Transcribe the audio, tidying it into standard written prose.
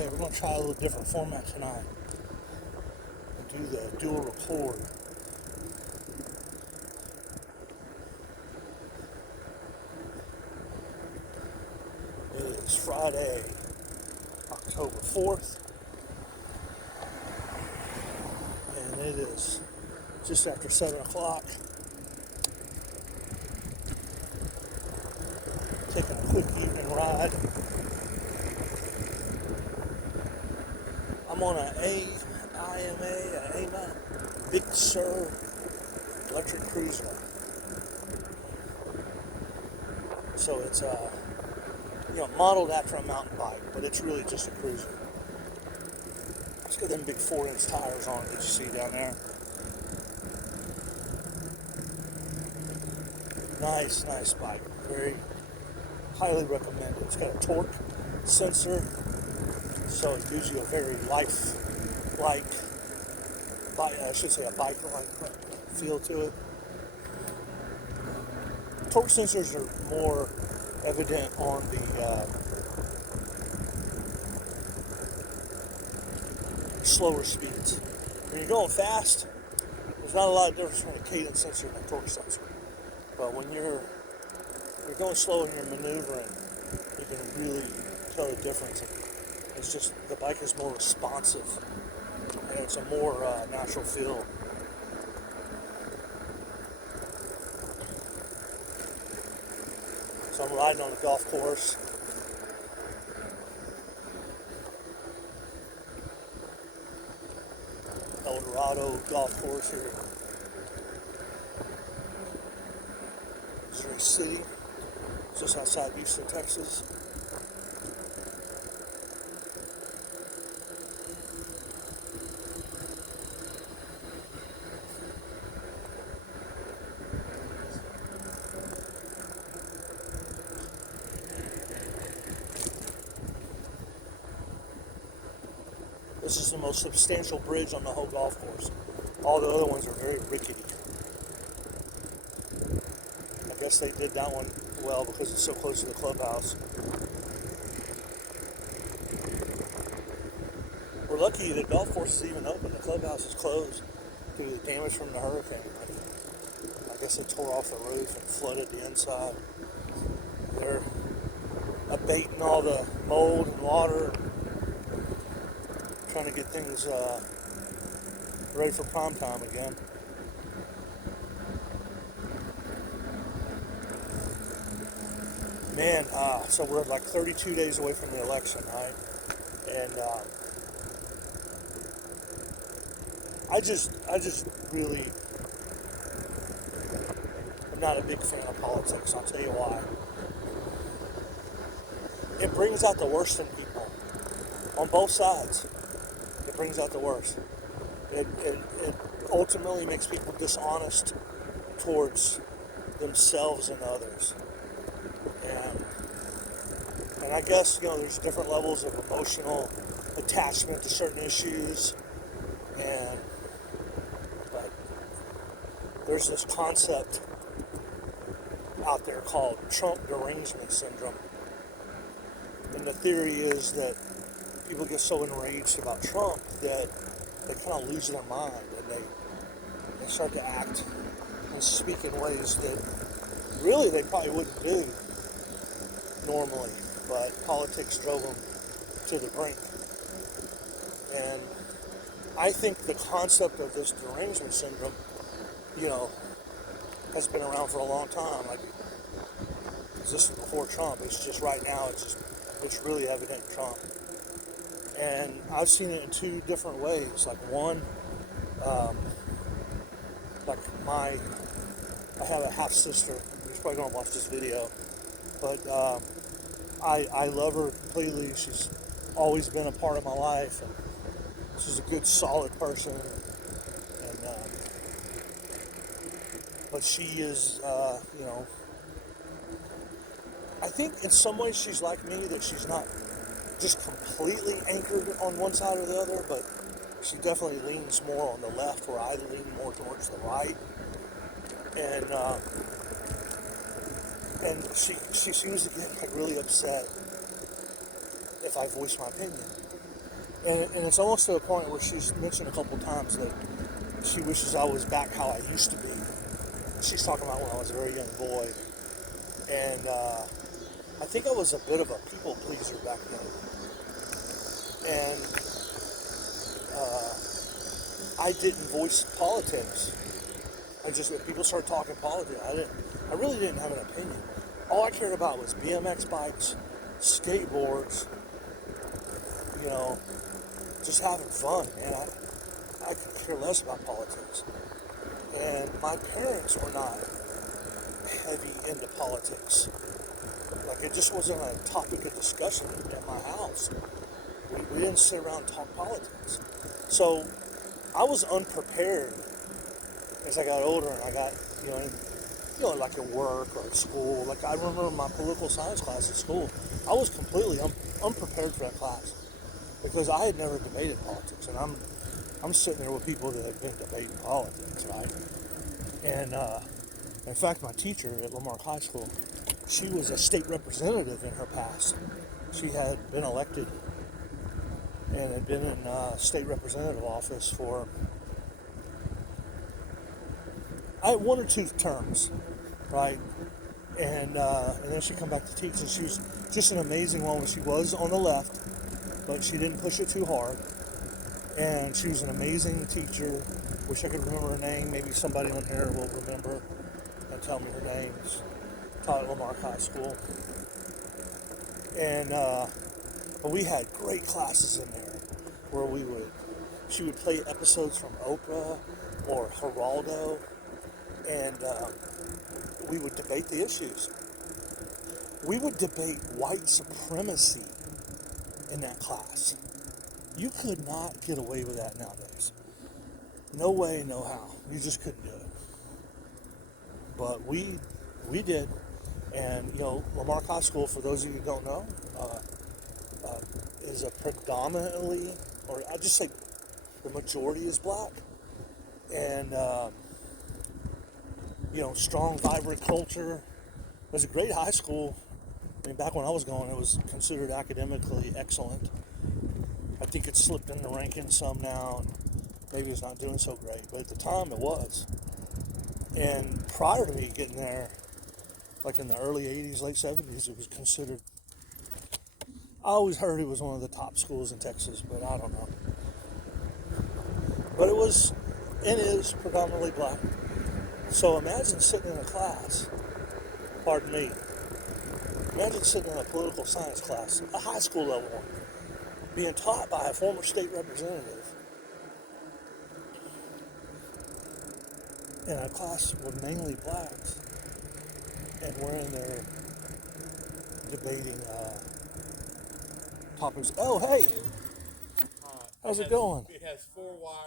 Okay, we're going to try a little different format tonight. We'll do the dual record. It is Friday, October 4th, and it is just after 7 o'clock. Taking a quick evening ride. I'm on an Aima Big Sur electric cruiser. So it's modeled after a mountain bike, but it's really just a cruiser. It's got them big 4-inch tires on it that you see down there. Nice bike. Very highly recommended. It's got a torque sensor, so it gives you a very life-like, a bike-like feel to it. Torque sensors are more evident on the slower speeds. When you're going fast, there's not a lot of difference between a cadence sensor and a torque sensor. But when you're going slow and you're maneuvering, you can really tell the difference. It's just the bike is more responsive, and it's a more natural feel. So I'm riding on a golf course. El Dorado golf course here in Missouri City, just outside Houston, Texas. This is the most substantial bridge on the whole golf course. All the other ones are very rickety. I guess they did that one well because it's so close to the clubhouse. We're lucky the golf course is even open. The clubhouse is closed due to the damage from the hurricane. I guess they tore off the roof and flooded the inside. They're abating all the mold and water, trying to get things ready for prime time again. Man, so we're like 32 days away from the election, right? And I just really am not a big fan of politics. I'll tell you why. It brings out the worst in people on both sides. It brings out the worst. It ultimately makes people dishonest towards themselves and others. And I guess, there's different levels of emotional attachment to certain issues. But there's this concept out there called Trump derangement syndrome. And the theory is that people get so enraged about Trump that they kind of lose their mind and they start to act and speak in ways that really they probably wouldn't do normally, but politics drove them to the brink. And I think the concept of this derangement syndrome, has been around for a long time. Like, this is before Trump. It's just right now, it's really evident in Trump. And I've seen it in two different ways. Like one, I have a half sister. She's probably gonna watch this video, but I love her completely. She's always been a part of my life, and she's a good, solid person. And but she is, I think in some ways she's like me, that she's not just completely anchored on one side or the other, but she definitely leans more on the left, where I lean more towards the right. And she seems to get really upset if I voice my opinion. And it's almost to the point where she's mentioned a couple times that she wishes I was back how I used to be. She's talking about when I was a very young boy. And I think I was a bit of a people pleaser back then. And I didn't voice politics. If people started talking politics, I really didn't have an opinion. All I cared about was BMX bikes, skateboards, you know, just having fun, man. I could care less about politics. And my parents were not heavy into politics. Like, it just wasn't a topic of discussion at my house. We didn't sit around and talk politics. So I was unprepared as I got older and I got, like at work or at school. Like, I remember my political science class at school. I was completely unprepared for that class because I had never debated politics, and I'm sitting there with people that have been debating politics, right? And in fact, my teacher at Lamarck High School, she was a state representative in her past. She had been elected and had been in state representative office for one or two terms, right? And then she come back to teach, and she was just an amazing woman. She was on the left, but she didn't push it too hard. And she was an amazing teacher. Wish I could remember her name. Maybe somebody on here will remember and tell me her name. She taught at Lamarck High School. And but we had great classes in there where she would play episodes from Oprah or Geraldo, and we would debate the issues. We would debate white supremacy in that class. You could not get away with that nowadays. No way, no how. You just couldn't do it. But we did. And, Lamarck High School, for those of you who don't know, is a predominantly, or I'll just say the majority is black. And, strong, vibrant culture. It was a great high school. I mean, back when I was going, it was considered academically excellent. I think it's slipped in the rankings some now, and maybe it's not doing so great, but at the time it was. And prior to me getting there, like in the early 80s, late 70s, it was considered, I always heard it was one of the top schools in Texas, but I don't know. But it was, and is predominantly black. So imagine sitting in a class, pardon me, imagine sitting in a political science class, a high school level one, being taught by a former state representative in a class with mainly blacks, and we're in there debating topics. Oh, hey, how's it going? It has 4 wires.